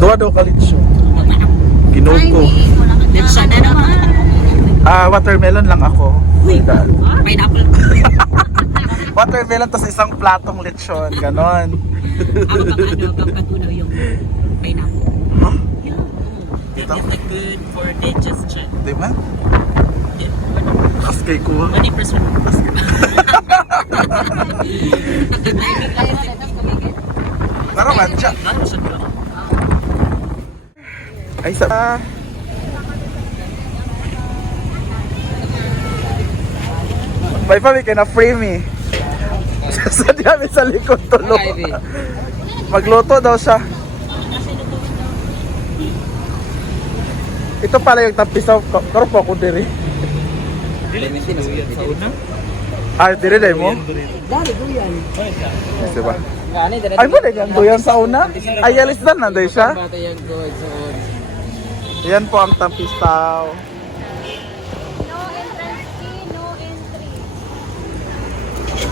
Dua daw kalitsyo. Ginugo. Lipsa na naman. Watermelon lang ako. Pineapple. Watermelon tas isang platong lechon, ganon. Ako kapatunaw yung pineapple. Huh? It is a good for digestion. Di ba? Kaskay ko. 20%. Tara man siya. Ay sa... May pa may kina-frame eh. Sa dami sa likod tulo. Magluto daw siya. Ito pala yung tampisaw. Karo po ako diri. Diri dahil mo? Dari duyan. Diba? Ay mo din yan doon sa una? Ay alis na dahil siya? Yan po ang tampisaw.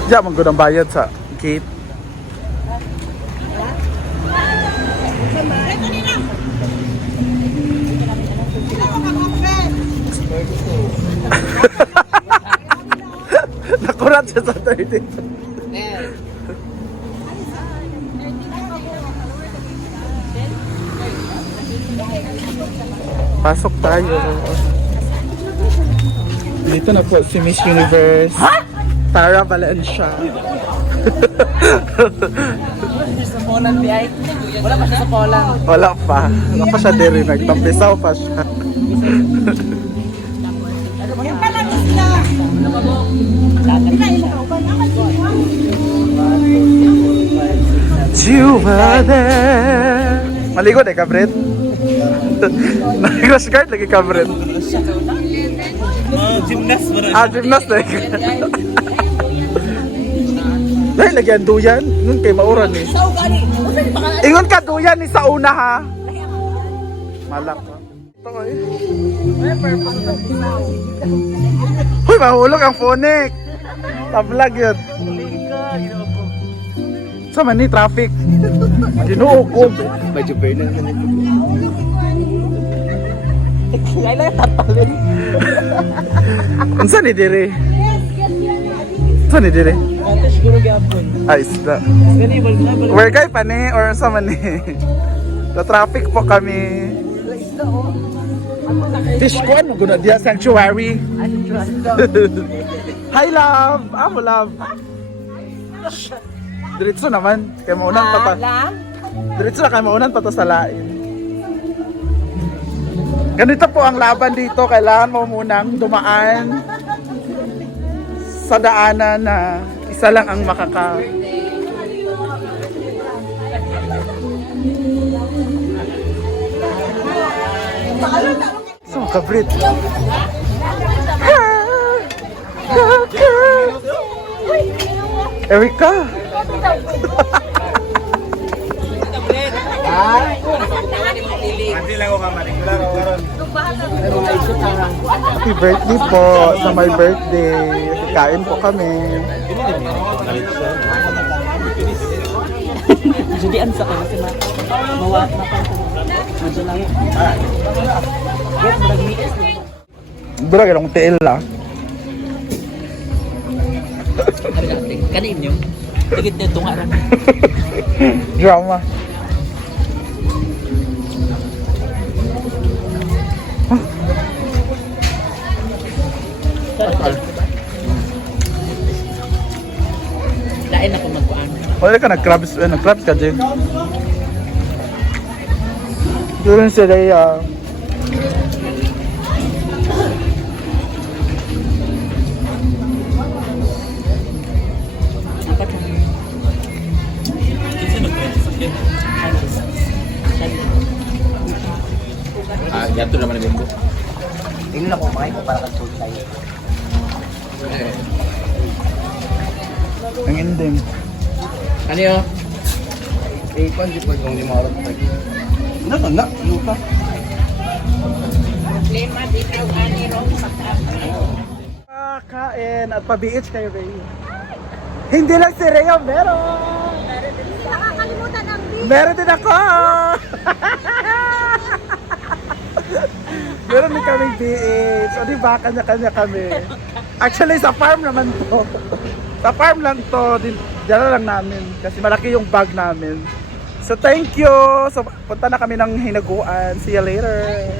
Diyan man gudang bayad sa gate. Nakurat siya sa 30. Pasok tayo. Dito na po si Miss Universe. Tara Valencia. Sa Poland di ay. Wala pa siya sa Poland. Wala pa. Wala pa siya diri. Nagtampisaw pa siya. You were there. Maligo deh kabret. Nag-crash guard lagi kabret. Gymnast ba Gymnast deh. Dahil lagi ang duyan. Ingon kay mauran eh. Ingon ka duyan ni sa una ha. Malak ka. Ito eh. Uy, mahulog ang phonic. Tablag yun. Sa man ni traffic. Ginuog. Medyo burn na naman ito. Kaya lang tatalin. Saan ni dire? Saan ni dire? Kata siguro gapon. Ay, isda. Gani bal. Where kay pa ni? Or sa man ni? Sa traffic po kami. Fish ko ano? Guna diya sanctuary. Hi love! Amo love! Diretso naman. Kaya maunan pa ta. Diretso na kaya maunan pa ta sa lain. Ganito po ang laban dito. Kailangan mo munang dumaan sa daanan na isa lang ang makaka... So, kabrit. Erika! Happy birthday po sa my birthday. Kain po kami. Jadi an sa kanya si Mata. Bawa mapan ko. Medyo lang. Get magmiis. Bura ganong tiil lang. Kanin nyo. Tigit nyo tunga rin. Drama. Lain ako magkuhan. Wala ka nag-crabs ka din. Doon sila Gato naman ang bimbo. Tingnan ako kumain ko para kag-food tayo. ang ending. Ano yun? Kung di po kung di maharap tayo. Na, lupa. Lema dito ani ro sa Kain at pa-beach kayo, baby. Hindi lang si Rhea, pero... Nakakalimutan ang Meron din ako! Meron din kaming BH. O diba, kanya-kanya kami. Actually, sa farm naman to. Sa farm lang to. Dala lang namin. Kasi malaki yung bag namin. So, thank you! So, punta na kami ng Hinaguan. See you later!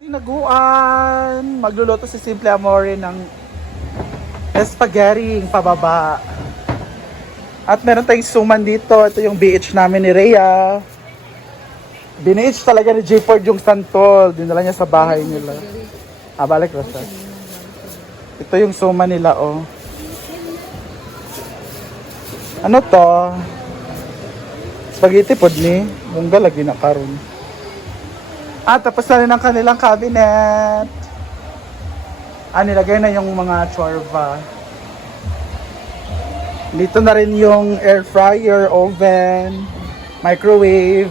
Hinaguan! Magluluto si Simple Amore ng spaghetti pababa. At meron tayong suman dito. Ito yung BH namin ni Rhea. BH talaga ni J. Ford yung santol. Dinala niya sa bahay nila. Balik Rosa. Ito yung suman nila, oh. Ano to? Spaghetti pod ni. Bungga lagi na karon. Tapos na rin ang kanilang cabinet. Nilagay na yung mga chorba. Dito na rin yung air fryer, oven, microwave.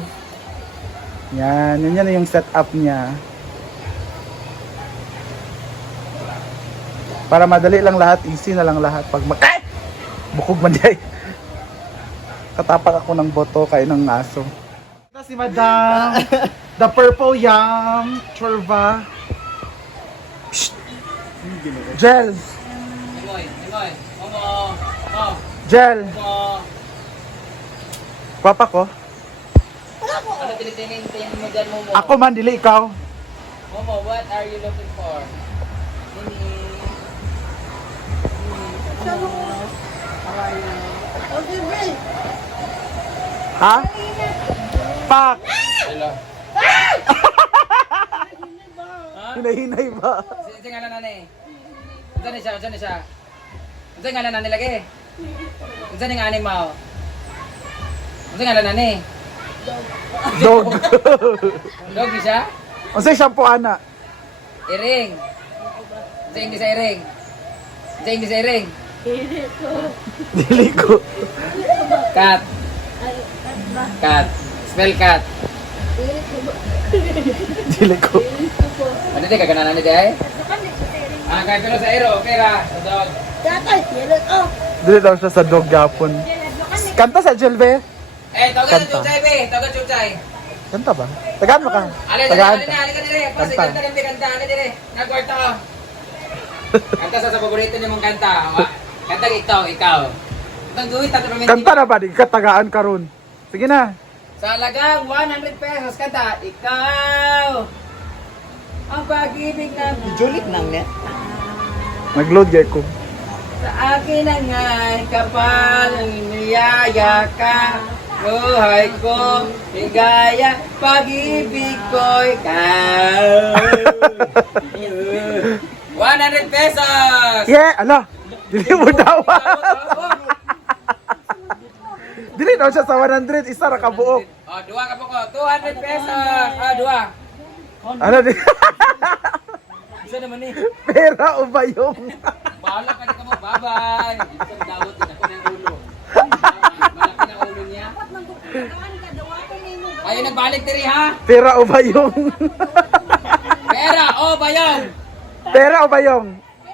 Yan na yung setup niya. Para madali lang lahat, easy na lang lahat. Pag bukog man di. Katapak ako ng boto, kain ng aso. Ito si Madam. The Purple Yam Chorba. Gel. Gel. Papa ko. Ano tinitingin mo dyan, Momo? Ako man, dili ikaw. Momo, what are you looking for? Ha? Pak! Hello. Hinahinay ba? Sino nga na eh? Saan na siya? Saan na siya? Saan nga na nilagay? Saan nga ni Mao? Saan nga na ni? Dog. Dog ni siya? O say shampoo ana. Iring. Saan hindi sa iring? Saan hindi sa iring? Dili ko. Cat. Cat. Spell cat. Dili ko. Ano di kagananan ni Day? Kahit pero sa iro, okay ra. Sa dog. Dili daw siya sa dog gapon. Kanta sa Jelve. Tawagan Kanta. ng Chuchay, be. Tawagan Chuchay. Kanta ba? Tagaan mo ka. Tagaan dire. Kasi Kanta. kanta. Ano dire? Nagkwarta ko. Kanta sa paborito niyo mong kanta. Kanta ikaw. Itang gawin, tatramin. Kanta na ba? Di ka tagaan karon. Sige na. Sa halagang 100 pesos, kanta. Ikaw. Ang pag-ibig na Julit nang net. Nag-load gay ko. sa akin ang ngay kapal niyaya ka. Buhay ko, ligaya, pag-ibig ko'y ikaw. 100 pesos! Yeah, ala. Dili mo daw. Dili daw siya sa 100, isa ra ka buok. Dua ka po ko. 200 pesos. Dua. Ano di? Isa naman eh. Pera o bayong? Bahala ka dito mo. Bye-bye. Isang dawat din ako ng ulo. Malaki na ulo niya. Kayo nagbalik diri ha? Pera o bayong? Pera o bayong. Pera o bayong?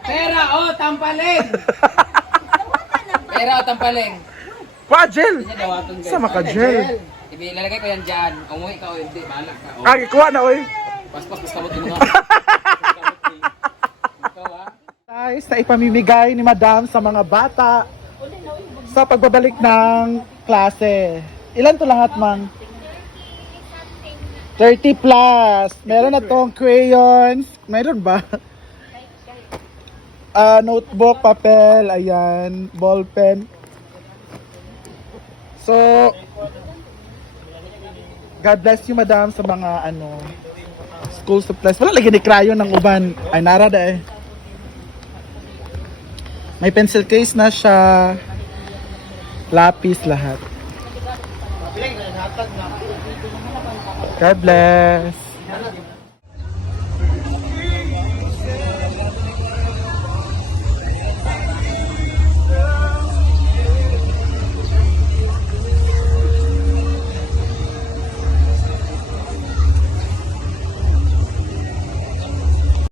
Pera o tampaling. Pera o tampaling. Pa-gel! Hindi niya dawaton guys. Sama ka gel. Ilalagay ko yan dyan. Umuwi ka o hindi. Bahala ka. O. Kuha na oy. Paspas basta mo tinuha. Ikaw ha? Guys, na ipamimigay ni Madam sa mga bata sa pagbabalik ng klase. Ilan to lahat, man? 30 plus. Meron na tong crayons. Meron ba? Notebook, papel, ayan, ballpen. So, God bless you, Madam, sa mga school supplies. Wala lagi ni crayon ng uban. Ay, narada eh. May pencil case na siya. Lapis lahat. God bless.